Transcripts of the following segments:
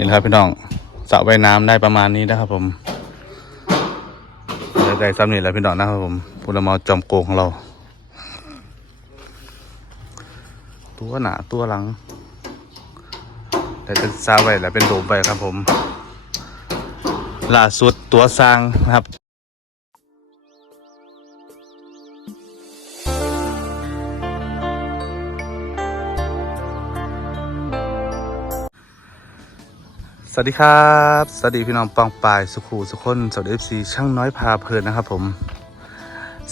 นี่นะครับพี่น้องสระว่ายน้ำได้ประมาณนี้นะครับ ผมได้ซ้ำนี่แหละพี่น้องนะครับผมพูดละมาจอมโกงของเรา ตัวหนาตัวหลัง แต่เป็นซาไว้แล้วเป็นโดมไปครับผมล่าสุดตัวสร้างนะครับ วัสดีครับ สวัสดีพี่น้องปองปายสุขูสุขคนสวัสดีเอฟซีช่างน้อยพาเพลินนะครับผม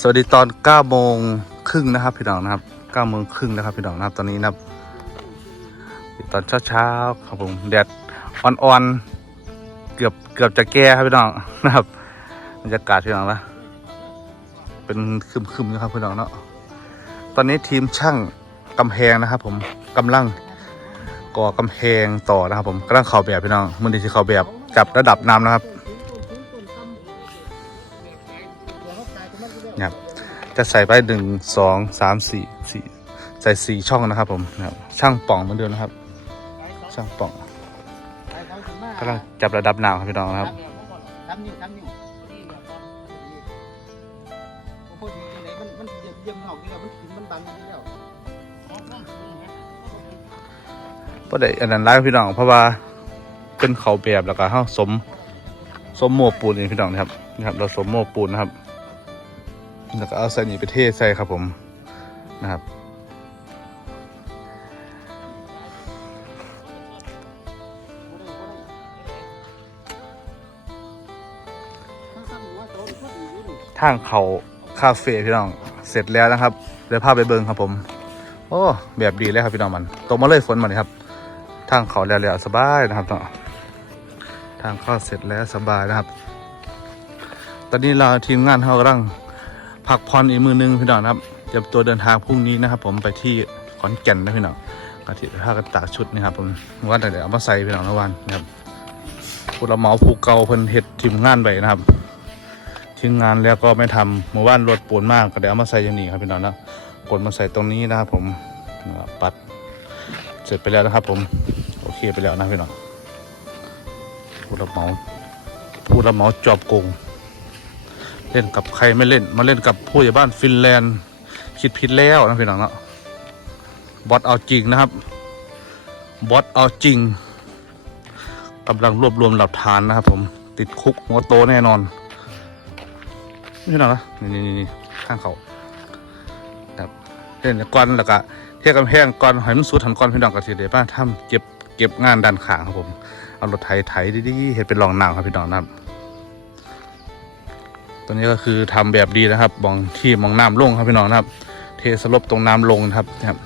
สวัสดีตอน9โมงครึ่งนะครับพี่น้องนะครับ9โมงครึ่งนะครับพี่น้องนะครับตอนนี้นะครับตอนเช้าๆครับผมแดดอ่อนๆเกือบเกือบจะแก่ครับพี่น้องนะครับบรรยากาศพี่น้องนะเป็นคึมๆนะครับพี่น้องเนาะตอนนี้ทีมช่างกำแพงนะครับ ผมกำลัง ก่อกำแพงต่อนะครับ ผมกำลังเข่าแบบพี่น้องมันดีที่เข่าแบบจับระดับน้ำนะครับเนี่ยจะใส่ไปหนึ่งสองสามสี่สี่ใส่สี่ช่องนะครับ ผมนะครับช่างป่องเหมือนเดิมนะครับ ช่างป่องกำลังจับระดับน้ำครับพี่น้องนะครับ เพระได้อันนั้นร้ายพี่น้องเพราะว่าเป็นเขาแบบแล้วก็เฮาสมสมโมปูนนี่พี่น้องนะครับนะครับ เราสมโมปูนนะครับแล้วก็เอาใส่นี่ไปเทใส่ครับ ผมนะครับทางเขาคาเฟ่พี่น้องเสร็จแล้วนะครับเดี๋ยวพาไปเบิงครับผม โอ้แบบดีเลยครับพี่น้องมันตกมาเลยฝนมาเลยครับ ทางเขาแล้วๆสบายนะครับเนาะทางเข้าเสร็จแล้วสบายนะครับ ตอนนี้เราทีมงานเขากำลังพักผ่อนอีกมือนึงพี่น้องครับเตรียมตัวเดินทางพรุ่งนี้นะครับ ผมไปที่ขอนแก่นนะพี่น้องกะทิผ้ากันตากชุดนี่ครับผมว่าแต่เดี๋ยวเอามาใส่พี่น้องละวันนะครับผู้รับเหมาผู้เก่าเพิ่นเฮ็ดทีมงานไปนะครับทิ้งานแล้วก็ไม่ทำเมื่อวานรถปวนมากก็เดี๋ยวเอามาใส่อย่างนี้ครับพี่น้องนะกดมาใส่ตรงนี้นะครับผมปัด เสร็จไปแล้วนะครับ ผมโอเคไปแล้วนะพี่น้องผู้รับเหมาผู้รับเหมาจอบโกง เล่นกับใครไม่เล่น มาเล่นกับผู้ใหญ่บ้านฟินแลนด์คิดผิดแล้วนะพี่น้องเนาะบอสเอาจริงนะครับบอสเอาจริงกำลังรวบรวมหลักฐานนะครับ ผมติดคุกหัวโตแน่นอนนี่นะนี่นี่นี่ข้างเขาครับเล่นก้อนแล้วก็ เทียบกำแพงก้อนหอยมันสุดหันก้อนพี่น้องกระเทีเดี๋ยวป้าทำเก็บเก็บงานด้านข้างครับผมเอารถไถไถดีๆเห็นเป็นรองน้ำครับพี่น้องนะครับตัวนี้ก็คือทำแบบดีนะครับมองที่มองน้ำลงครับพี่น้องนะครับ เทสลบตรงน้ำลงนะครับครับ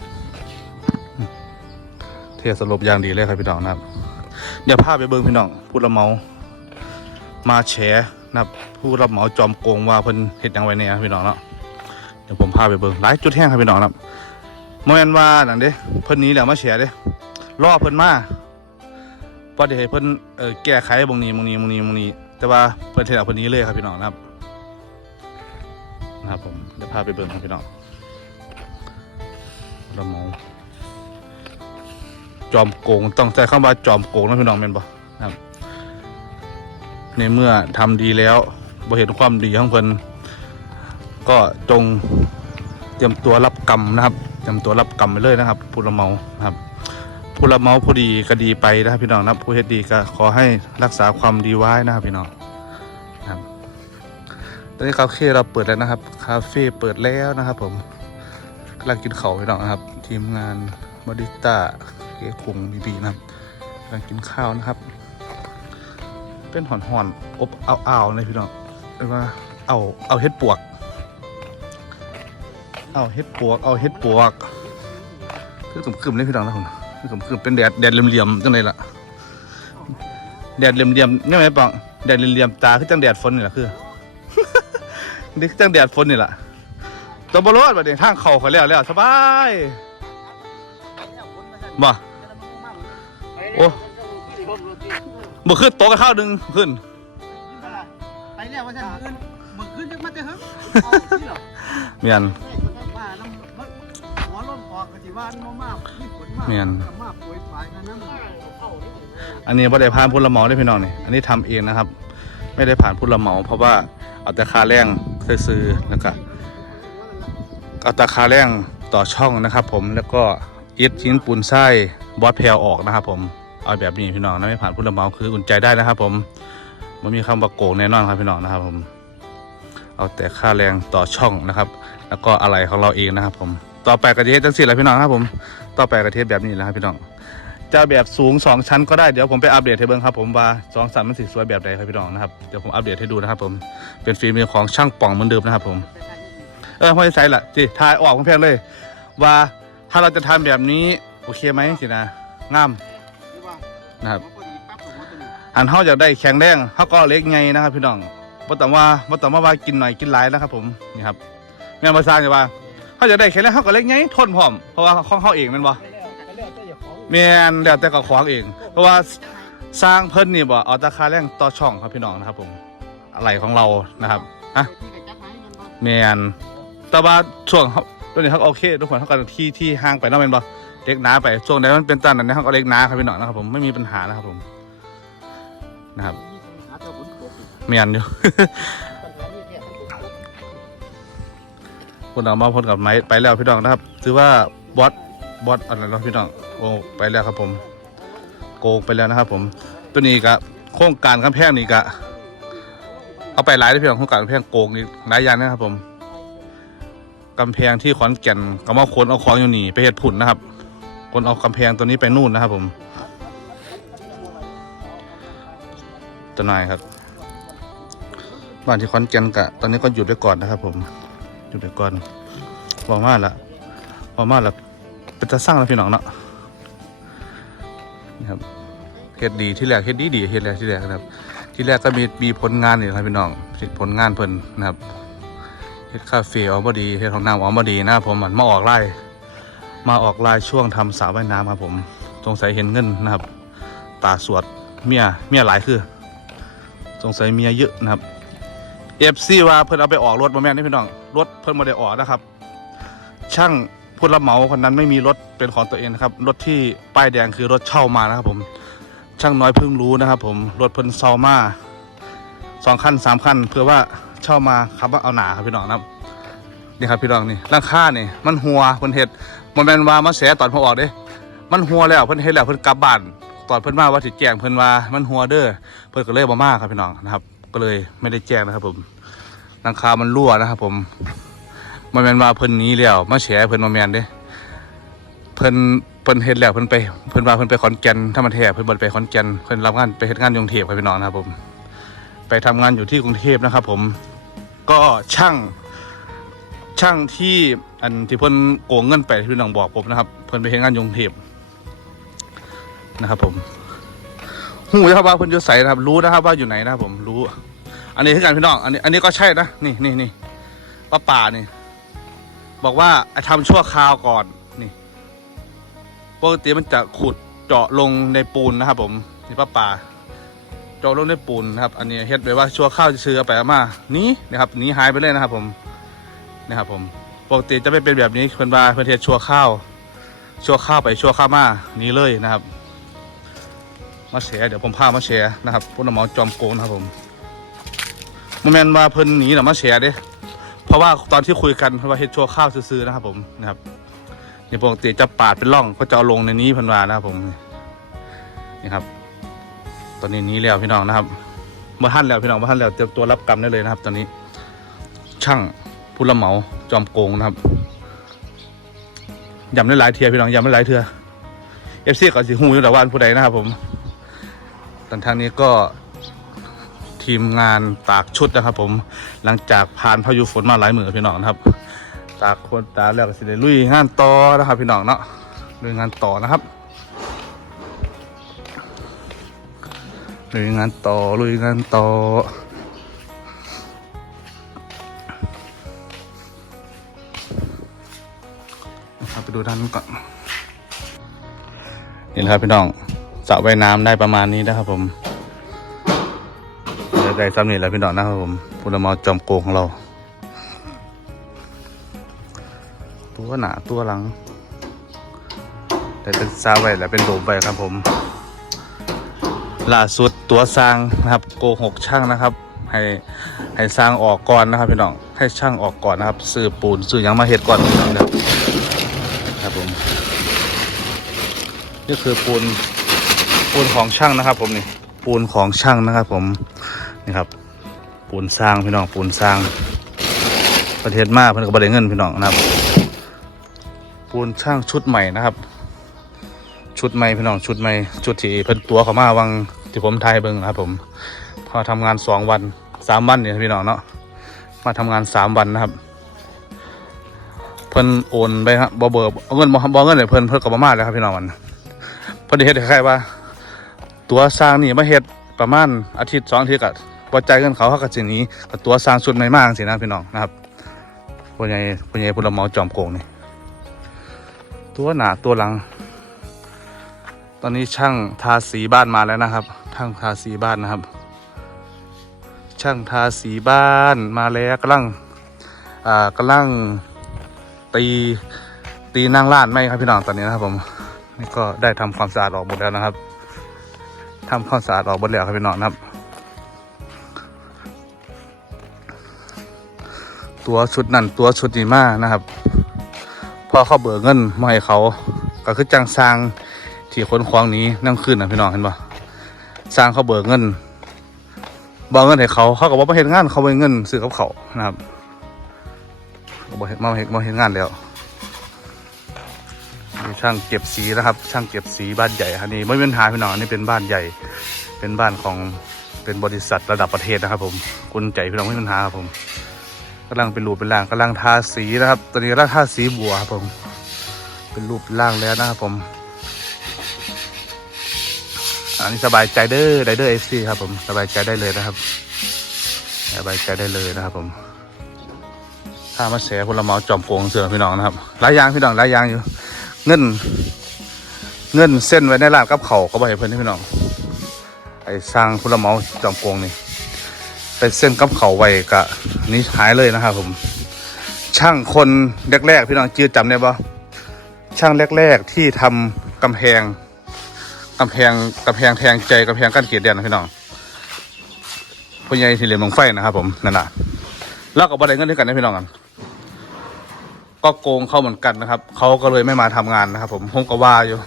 เทสลบอย่างดีเลยครับพี่น้องนะครับ เดี๋ยวพาไปเบิ้งพี่น้องพูดละเมามาแฉนะครับผู้รับเหมาจอมโกงว่าเพิ่นเฮ็ดยังไว้เนี่ยพี่น้องเนาะเดี๋ยวผมพาไปเบิ่งหลายจุดแห้งครับพี่น้องครับ โมเมนว่าหนังเด้เพิ่นนี้แล้วมาแฉเด้รอเพิ่นมาพอได้ให้เพิ่นเอ่อแก้ไขบางนี้บางนี้บางนี้บางนี้ แต่ว่าเพิ่นเฮ็ดเอาเพิ่นนี้เลยครับพี่น้องนะครับนะครับผมเดี๋ยวพาไปเบิ่งครับพี่น้องเรับเหมาจอมโกงต้องใช้คำว่าจอมโกงนะพี่น้องแม่นบ่นะครับในเมื่อทำดีแล้วบ่เห็นความดีของเพิ่นก็จงเตรียมตัวรับกรรมนะครับ เตรียมตัวรับกรรมไปเลยนะครับผู้ละเมาครับผู้ละเมาผู้ดีก็ดีไปนะครับพี่น้องนะผู้เฮ็ดดีก็ขอให้รักษาความดีไว้นะครับพี่น้องครับตอนนี้คาเฟ่เราเปิดแล้วนะครับคาเฟ่เปิดแล้วนะครับ ผมกำลังกินข้าวพี่น้องนะครับ ทีมงานบอดิต้าเก๋คงบีบีนะครับกำลังกินข้าวนะครับ เป็นหอนหอนๆอบเอาวๆเลยพี่น้องเรียกว่าเอาเอาเฮ็ดปวก เอาเฮ็ดปวก เอาเฮ็ดปวกคือขึมๆเลยพี่น้องนะผมคือขึมๆเป็นแดดแดดเหลี่ยมๆจังไดล่ะ แดดเหลี่ยมๆนี่ไหมปังแดดเหลี่ยมๆตาคือจังแดดฝนนี่แหละคือนี่คือจังแดดฝนนี่แหละตัวบอลรถบัดนี้ทางเข่าเขาแล้วแล้วสบายบ่โอ้บ่ขึ้นโต๊ะกับข้าวดึงขึ้นไปแล้วว่าฉันเงินมึงขึ้นยังมาเตะฮึเอาที่หรอเมียนว่าน้ำ หัวล้มออกกะสิว่าน้ำมากมีฝนมากแม่นมากป่วยปลายกันอันนี้ไม่ได้ผ่านผู้รับเหมาได้อพี่น้องนี่อันนี้ทำเองนะครับ ไม่ได้ผ่านผู้รับเหมาเพราะว่าเอาแต่ค่าแรงซื้อๆแล้วก็เอาแต่ค่าแรงต่อช่องนะครับ ผมแล้วก็อิฐชิ้นปูนไส้บอสเพลออกนะครับ ผมเอาแบบนี้พี่น้องนะไม่ผ่านผู้รับเหมาคืออุ่นใจได้นะครับ ผมมันมีคำว่าโกงแน่นอนครับพี่น้องนะครับ ผม เอาแต่ค่าแรงต่อช่องนะครับ แล้วก็อะไรของเราเองนะครับ ผม ต่อไปกระเทียจังสิแหละพี่น้องครับผมต่อไปกระเทียแบบนี้แหละครับพี่น้องจะแบบสูง2ชั้นก็ได้เดี๋ยวผมไปอัปเดตให้เบิ่งครับผมว่าสองชั้นมันสีสวยแบบใดครับพี่น้องนะครับเดี๋ยวผมอัปเดตให้ดูนะครับผมเป็นฝีมือของช่างป่องเหมือนเดิมนะครับผมเออพ่อจะใส่ละจีทายออกของเพียงเลย ว่าถ้าเราจะทำแบบนี้โอเคไหมสินะงามนะครับพอดีปั๊บผมว่าตัวนี้อันเขาอยากได้แข็งแรงเขาก็เล็กไงนะครับ พี่น้องบ่ต้องว่าบ่ต้องมาว่ากินหน่อยกินหลายนะครับ ผมนี่ครับแม่มาสร้างจะว่า เขาอยากได้แข็งแรงเขาก็เล็กไงทนพร้อมเพราะว่าของเขาเองแมันบ่แล้วไปแล้วเจ้าอย่าของแม่นแล้วแต่ก็ของเอง เพราะว่าสร้างเพิ่นนี่บ่เอาแตาคาแรงต่อช่องครับพี่น้องนะครับผมอะไรของเรานะครับฮะที่กระจับให้มันแมนแต่ว่าช่วงเขาตัวนี้เขาก็โอเคทุกคนเขาก็ที่ที่ห่างไปเนาะแม่นบ่เล็กหนาไปช่วงไหนมันเป็นตันนั้นเขาก็เล็กหนาครับพี่น้องนะครับผมไม่มีปัญหานะครับผมนะครับมีปันตกอีกแมนอยู่ คนเอามาพ่นกับไม้ไปแล้วพี่น้องนะครับ ถือว่าบอสบอสอะไรเนาะพี่น้องโอ้ไปแล้วครับผม โกงไปแล้วนะครับ ผมตัวนี้กะโครงการกำแพงนี่กะเอาไปหลายเลยพี่น้องโครงการกำแพงโกงนี่หลายอย่างนะครับผมกำแพงที่ขอนแก่นก็มาคนเอาของอยู่นี่ไปเห็ดผุนนะครับ คนเอากำแพงตัวนี้ไปนู่นนะครับ ผมตัวนายครับบ้านที่ขอนแก่นกะ ตอนนี้ก็หยุดไว้ก่อนนะครับ ผม หยุดไว้ก่อนบอกมาละบอกมาละเป็นจะสร้างแล้วพี่น้องเนาะนี่ครับเฮ็ดดีที่แรกเฮ็ดดีดีเฮ็ดแรกที่แรกนะครับ ที่แรกก็มีมีผลงานนี่ครับพี่น้องผลงานเพิ่นนะครับเฮ็ดคาเฟ่ออกมาดีเฮ็ดของน้ำออกมาดีนะผมมันมาออกไล่มาออกไล่ช่วงทำสระว่ายน้ำครับผม สงสัยเห็นเงินนะครับ ตาสวดเมีย เมียหลายคือ สงสัยเมียเยอะนะครับ เอฟซีว่าเพิ่นเอาไปออกรถมาแม่นนี่พี่น้องรถเพิ่นม่ได้ออกนะครับ ช่างผู้รับเหมาคนนั้นไม่มีรถเป็นของตัวเองนะครับรถที่ป้ายแดงคือรถเช่ามานะครับ ผมช่างน้อยเพิ่งรู้นะครับ ผมรถเพิ่นเซามาสองคันสามคันเพื่อว่าเช่ามาครับว่าเอาหนาครับพี่น้องนะครับนี่ครับพี่น้องนี่ราคานี่ มันหัวเพิ่นเฮ็ดมันเป็นว่ามาแสตอนพอออกเด้ มันหัวแล้วเพิ่นเฮ็ดแล้วเพิ่นกลับบ้านตอนเพิ่นมาว่าสิแจ้งเพิ่นว่ามันหัวเด้อเพิ่นก็เลยบ่มาครับพี่น้องนะครับ ก็เลยไม่ได้แจ้งนะครับผม หลังคามันรั่วนะครับผมมันเป็นว่าเพิ่นนี้แล้วมาแฉเพิ่นมาแมนเด้เพิ่นเพิ่นเฮ็ดแล้วเพิ่นไปเพิ่นว่าเพิ่นไปขอนแก่นถ้ามันแท้เพิ่นบ่ได้ไปขอนแก่นเพิ่นรับงานไปเฮ็ดงานยกรุงเทพครับพี่น้องนะครับผม ไปทำงานอยู่ที่กรุงเทพนะครับ ผม ก็ช่างช่างที่อันที่เพิ่นโกงเงินไปที่พี่น้องบอกผมนะครับ เพิ่นไปเฮ็ดงานยกรุงเทพนะครับ ผมหูนะครับว่าเพิ่นอยู่ไสนะครับ รู้นะครับว่าอยู่ไหนนะครับผมรู้ อันนี้ที่การพี่น้อง อันนี้ อันนี้ก็ใช่นะ นี่นี่นี่ป้าป่านี่ บอกว่าไอ้ทำชั่วคราวก่อน นี่ ปกติมันจะขุดเจาะลงในปูนนะครับ ผม นี่ป้าป่า เจาะลงในปูนนะครับ อันนี้เฮ็ดไว้ว่าชั่วข้าวจะซื้อไปเอามา นี้นะครับ นี้หายไปเลยนะครับ ผม นะครับ ผม ปกติจะไม่เป็นแบบนี้เพิ่นว่าเพิ่นเฮ็ดชั่วข้าว ชั่วข้าวไปชั่วข้าวมานี้เลยนะครับ มาแชร์เดี๋ยวผมพามาแชร์นะครับพวกน้ำหมอจอมโกงนะครับผม โมเมนว่าเพิ่นหนีหรือมาแชร์เด้ เพราะว่าตอนที่คุยกันเพราะว่าเฮ็ดชัวข้าวซื้อๆนะครับผมนะครับนี่ปกติจะปาดเป็นร่องก็จะเอาลงในนี้เพันวานะครับผมนี่ครับ ตอนนี้นี้แล้วพี่น้องนะครับเมื่อท่านแล้วพี่น้องเมื่อท่านแล้วเตรียมตัวรับกรรมได้เลยนะครับ ตอนนี้ ช่างผู้รับเหมาจอมโกงนะครับย้ำได้หลายเทียพี่น้องย้ำได้หลายเทือเอฟซีก่อนสิหูอยู่แต่วาอันผู้ใดนะครับผมตอนทางนี้ก็ ทีมงานตากชุดนะครับ ผมหลังจากผ่านพายุฝนมาหลายมือพี่น้องนะครับ ตากคนตากแล้วก็สิได้ลุยงานต่อนะครับ พี่น้องเนาะลุยงานต่อนะครับลุยงานต่อลุยงานต่อนะครับไปดูด้านนู้นก่อนนี่นะครับพี่น้องสระว่ายน้ำได้ประมาณนี้นะครับผม ได้ซ้ำนี่แหละพี่น้องนะครับผมพุทธมอจอมโกงของเรา ตัวหนาตัวหลัง แต่เป็นซาไว้แล้วเป็นโดมไปครับผมล่าสุดตัวสร้างนะครับโกหกช่างนะครับ ให้ให้สร้างออกก่อนนะครับพี่น้องให้ช่างออกก่อนนะครับซื้อปูนซื้อยังมาเฮ็ดก่อนพี่น้องนะครับครับผมนี่คือปูนปูนของช่างนะครับ ผมนี่ปูนของช่างนะครับ ผม นี่ครับ ปูนสร้างพี่น้องปูนสร้าง ประเทศมาเพิ่นก็บ่ได้เงินพี่น้องนะครับ ปูนช่างชุดใหม่นะครับ ชุดใหม่พี่น้องชุดใหม่ชุดที่เพิ่นตัวเขามาวังที่ผมทายเบิ่งนะครับ ผมพอทำงานสองวันสามวันเนี่ยพี่น้องเนาะมาทำงานสามวันนะครับเพิ่นโอนไปครับบ่เบิกเอาเงินบ่บ่เงินให้เพิ่นเพิ่นก็บ่มาแล้วครับพี่น้องมันเพิ่นได้เฮ็ดคล้ายๆว่า ตัวสร้างนี่มาเฮ็ดประมาณอาทิตย์สองอาทิตย์ก็ บ่จ่ายเงินเขาเขาก็สิหนีก็ตัวสร้างชุดใหม่มาจังซี่นะพี่น้องนะครับผู้ใหญ่ผู้ใหญ่ผู้รับเมาจอมโกงนี่ตัวหนาตัวหลัง ตอนนี้ช่างทาสีบ้านมาแล้วนะครับช่างทาสีบ้านนะครับ ช่างทาสีบ้านมาแล้วกำลังอ่ากำลังตีตีนั่งลานไม่ครับพี่น้องตอนนี้นะครับผมนี่ก็ได้ทำความสะอาดออกหมดแล้วนะครับทำความสะอาดออกหมดแล้วครับพี่น้องนะครับ ตัวชุดนั่นตัวชุดนี้มานะครับพอเขาเบิกเงินมาให้เขาก็คือจังสร้างที่ค้นควางนี้นั่งขึ้นนะพี่น้องเห็นปะสร้างเขาเบิกเงินบอกเงินให้เขาเขาก็บอกมาเห็นงานเขาเบิกเงินซื้อกับเขานะครับบอกเห็นมาเห็นมาเห็นงานแล้วช่างเก็บสีนะครับ ช่างเก็บสีบ้านใหญ่ครับนี่ไม่มีปัญหาพี่น้องนี่เป็นบ้านใหญ่ เป็นบ้านของเป็นบริษัทระดับประเทศนะครับ ผมกุญใจพี่น้องไม่มีปัญหาครับผม กำลังเป็นรูปเป็นร่างกำลังทาสีนะครับ ตอนนี้กำลังทาสีบัวครับผม เป็นรูปเป็นร่างแล้วนะครับผมอันนี้สบายใจเด้อไดเดอร์เอฟซีครับผมสบายใจได้เลยนะครับ สบายใจได้เลยนะครับ ผมถ้ามาเสียพลเมาจอมโกงเสือพี่น้องนะครับหลายยางพี่น้องหลายยางอยู่ เงิน เงินเส้นไว้ในร้านกับเขาก็บอกให้เพื่อนพี่น้องไอ้สร้างพลเมาจอมโกงนี่ ไปเส้นกับเขาไว้กะนี่หายเลยนะครับผมช่างคนแรกๆพี่น้องจืดจำได้ปะช่างแรก ๆที่ทำกำแพงกำแพงกำแพงแทงใจกำแพงกั้นเกียรติเดียนนะพี่น้องพ่อใหญ่ที่เหลี่ยมงไฟนะครับผมนั่นแหละแล้วก็บริเงินด้วยกันนะพี่น้องกันก็โกงเขาเหมือนกันนะครับเขาก็เลยไม่มาทำงานนะครับ ผมผมก็ว่าอยู่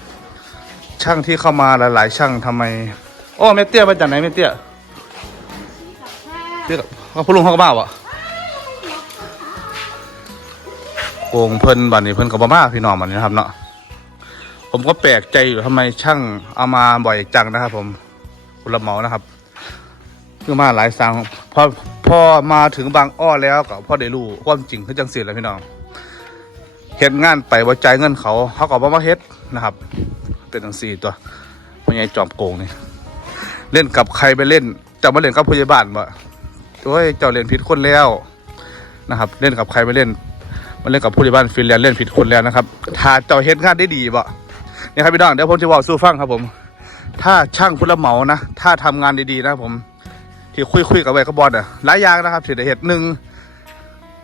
ช่างที่เข้ามาหลายๆ ช่างทำไม โอ้เมเตี้ยมาจากไหนเมเตี้ย เรียกว่าพลุงเขาก็บ้าวะโกงเพิ่นบัดนี้เพิ่นก็บ่มาพี่น้องบัดนี้นะครับเนาะผมก็แปลกใจอยู่ทำไมช่างเอามาบ่อยจังนะครับ ผมคุณละเหมานะครับคือมาหลายสังพอพอมาถึงบางอ้อแล้วก็พ่อได้รู้ความจริงคือจังสิแล้วพี่น้องเฮ็ดงานไปว่าจ่ายเงินเขาเขาก็บ่มาเฮ็ดนะครับ เป็นจังสี่ตัวพ่อใหญ่จอมโกงนี่เล่นกับใครไปเล่นจะมาเล่นกับพยาบาลบ่ โอ้ยเจ้าเล่นผิดคนแล้วนะครับ เล่นกับใครไม่เล่นมาเล่นกับผู้ใหญ่บ้านฟินแลนด์เล่นผิดคนแล้วนะครับ ถ้าเจ้าเฮ็ดงานได้ดีบ่นี่ครับพี่น้องเดี๋ยวผมจะบอกสู้ฟังครับผม ถ้าช่างผู้รับเหมานะถ้าทำงานดีๆนะผมที่คุยคุยๆกับไว้กับบอลอะหลายอย่างนะครับที่ได้เห็ดหนึ่ง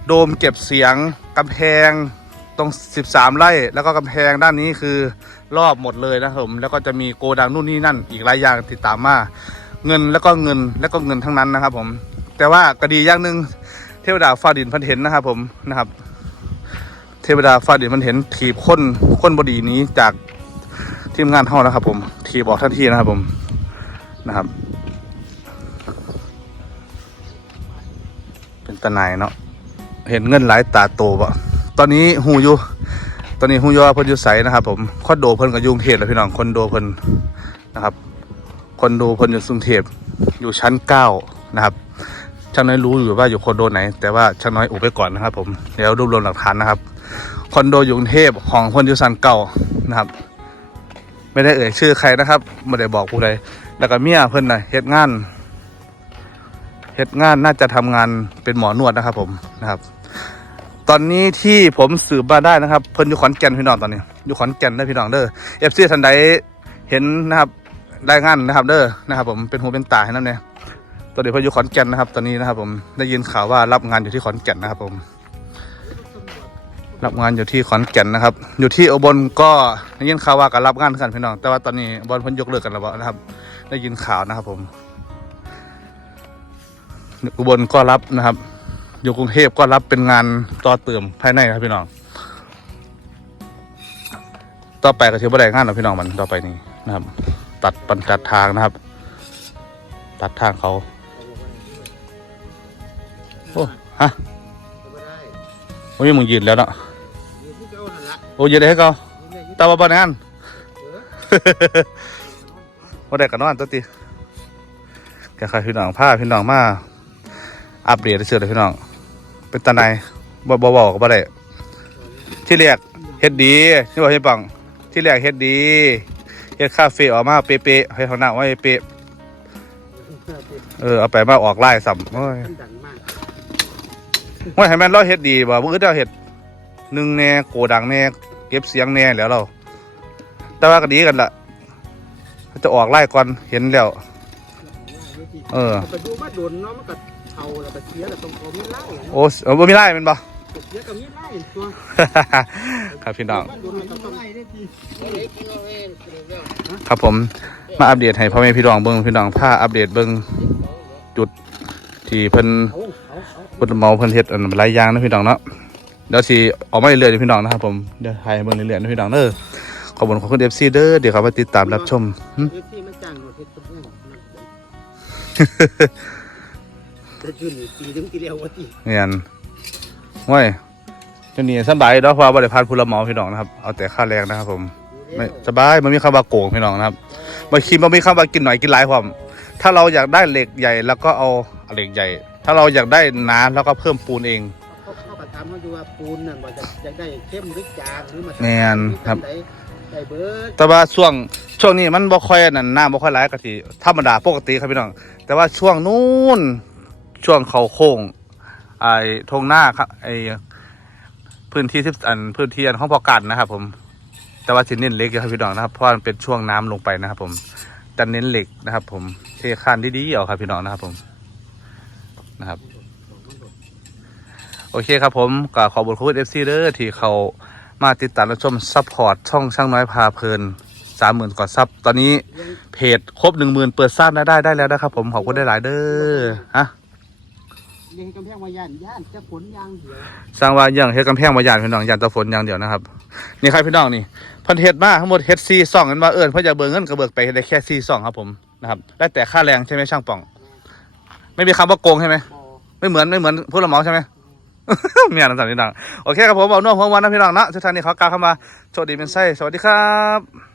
โดมเก็บเสียงกำแพงตรง 13 ไร่ แล้วก็กำแพงด้านนี้คือรอบหมดเลยนะครับผมแล้วก็จะมีโกดังนู่นนี่นั่น อีกหลายอย่างติดตามมา เงินแล้วก็เงินแล้วก็เงินทั้งนั้นนะครับผม แต่ว่าก็ดีอย่างหนึ่งเทวดาฟ้าดินพันเห็นนะครับ ผมนะครับ เทวดาฟ้าดินพันเห็นถีบคนค้นบดีนี้จากทีมงานเท่านะครับ ผมถีบออกทันทีนะครับ ผมนะครับ เป็นตาหนายเนาะเห็นเงินหลายตาโตปะตอนนี้หูอยู่ตอนนี้หูยอเพิ่นอยู่ใสนะครับ ผมคอนโดเพิ่นกับยุงเทพแล้วพี่น้องคอนโดเพิ่นนะครับคอนโดเพิ่นอยู่สุงเทพอยู่ชั้นเก้านะครับ ช่างน้อยรู้อยู่ว่าอยู่คอนโดไหน แต่ว่าช่างน้อยอุบไปก่อนนะครับ ผมเดี๋ยวรวบรวมหลักฐานนะครับคอนโดอยู่กรุงเทพของคนอยู่ชั้นเก้านะครับ ไม่ได้เอ่ยชื่อใครนะครับไม่ได้บอกผู้ใดแล้วก็เมียเพิ่นน่ะเฮ็ดงานเฮ็ดงานน่าจะทำงานเป็นหมอนวดนะครับ ผมนะครับ ตอนนี้ที่ผมสืบมาได้นะครับ เพิ่นอยู่ขอนแก่นพี่น้องตอนนี้อยู่ขอนแก่นได้พี่น้องเด้อเอฟซีทันใดเห็นนะครับได้งานนะครับ เด้อนะครับ ผมเป็นหูเป็นตาให้นั่นเนี่ย ตอนนี้พออยู่ขอนแก่นนะครับ ตอนนี้นะครับ ผมได้ยินข่าวว่ารับงานอยู่ที่ขอนแก่นนะครับ ผม รับงานอยู่ที่ขอนแก่นนะครับ อยู่ที่อุบลก็ได้ยินข่าวว่าการรับงานกันพี่น้อง แต่ว่าตอนนี้บอลพิ่นยกเลิกกันแล้วนะครับ ได้ยินข่าวนะครับ ผมอุบลก็รับนะครับ อยู่กรุงเทพก็รับเป็นงานต่อเติมภายในครับพี่น้อง ต่อไปก็ถือว่าได้งานแล้วพี่น้องมันต่อไปนี้นะครับ ตัดปันจัดทางนะครับ ตัดทางเขา โอ้ฮะไม่ได้โอ้ยมึงยืนแล้วเนาะอยู่ที่เจ้านั่นละโอ้ยยืนได้ให้เขานี่แม่อยู่แต่ว่าบ้านงาน เออว่าได้กันนอนตัวตีแกใครพี่น้องผ้าพี่น้องมาอัปเดตเชื่อเลยพี่น้อง เป็นตาในบ่บ่บอกก็บ่ได้ ที่เรียกเฮ็ดดีนี่บอกให้ปังที่เรียกเฮ็ดดีเฮ็ดคาเฟ่ออกมาเป๊ะๆให้เขาหน้าไว้เป๊ะเออเอาไปมาออกไล่สัมโอ้ย มันดังมาก ว่าให้แม่นเราเฮ็ดดีบ่มื้อเราเฮ็ดหนึ่งแน่โกดังแน่เก็บเสียงแน่แล้วเรา แต่ว่าก็ดีกันล่ะจะออกไล่ก่อนเห็นแล้ว เออไปดูมาโดนเนาะมันก็เท่าแล้วก็เสียแล้วตรงเขาไม่ไล่โอ้เออบ่มีไล่แมันบ่เสียกับมีไล่ตัวครับพี่น้องมาโดนมันก็ต้องไล่ได้ทีครับผมมาอัปเดตให้พ่อแม่พี่น้องเบิ่งพี่น้องพาอัปเดตเบิ่งจุดที่เพิ่น เอาเอาเอาเพิ่นเมาเพิ่นเฮ็ดอันหลายอย่างนะพี่น้องเนาะเดี๋ยวสิออกมาเรื่อยๆพี่น้องนะครับผมเดี๋ยวให้เบิ่งเรื่อยๆนะพี่น้องเด้อขอบคุณขอบคุณ FC เด้อเดี๋ยวเขามาติดตามรับชมเอฟซีมาจ้างราเฮ็ดตุ้มนั่นแต่ชื่อนี่ปีถึงปีเดียวว่าทีเงียนว้ยจ้านี่สบายเนาะเพราะว่าบ่ได้พานผู้รับเหมาพี่น้องนะครับเอาแต่ค่าแรงนะครับผมไม่สบายมันมีคำว่าโกงพี่น้องนะครับบางทีมันมีคำว่ากินหน่อยกินหลายความถ้าเราอยากได้เหล็กใหญ่ แล้วก็เอาเหล็กใหญ่ ถ้าเราอยากได้หนาแล้วก็เพิ่มปูนเอง เขาเขาก็ถามเขาอยู่ว่าปูนนั่นว่าจะจะได้เข้มหรือจางหรือมาแม่นครับ ได้ได้เบิดแต่ว่าช่วงช่วงนี้มันบ่ค่อยนั่นน้ำบ่ค่อยไหลกะทิธรรมดาปกติครับพี่น้อง แต่ว่าช่วงนู้นช่วงเขาโค้งไอ้ทงหน้าครับไอ้พื้นที่ที่อันพื้นที่อันของพอกันนะครับ ผม แต่ว่าสิเน้นเหล็กอยู่ครับพี่น้องนะครับเพราะว่ามันเป็นช่วงน้ำลงไปนะครับ ผมจะเน้นเหล็กนะครับ ผมเทคานดีๆเอาครับพี่น้องนะครับ ผม นะครับ โอเคครับผมก็ขอบคุณคุณเอฟซีเด้อที่เขามาติดตามและชมซัพพอร์ตช่องช่างน้อยพาเพลินสามหมื่นกว่าซับตอนนี้เพจครบหนึ่งหมื่นเปิดสร้างได้ได้ได้แล้วนะครับผมขอบคุณได้หลายๆเด้อฮะเลี้ยงกำแพงมาย่านย่านจะฝนอยางเดียวสร้างว่าอย่างเฮ็ดกำแพงมาหยานพี่น้องหยานตะฝนอย่างเดียวนะครับนี่ครับพี่น้องนี่เพันเฮ็ดมาทั้งหมดเฮ็ดซีซ่องกันมาเอิญเพื่อจะเบิกเงินก็เบิกไปได้แค่ซีซ่องครับผมนะครับได้แต่ค่าแรงใช่ไหมช่างป่อง ไม่มีคำว่าโกงใช่ไหมพอไม่เหมือนไม่เหมือนผู้รับเหมาใช่ไหมเมียนสันนิษฐานโอเคครับผมเอาน่วงหัววันนะพี่น้องเนาะสุดท้ายนี้ขอกล่าวคำว่าโชคดีเป็นไส้สวัสดีครับ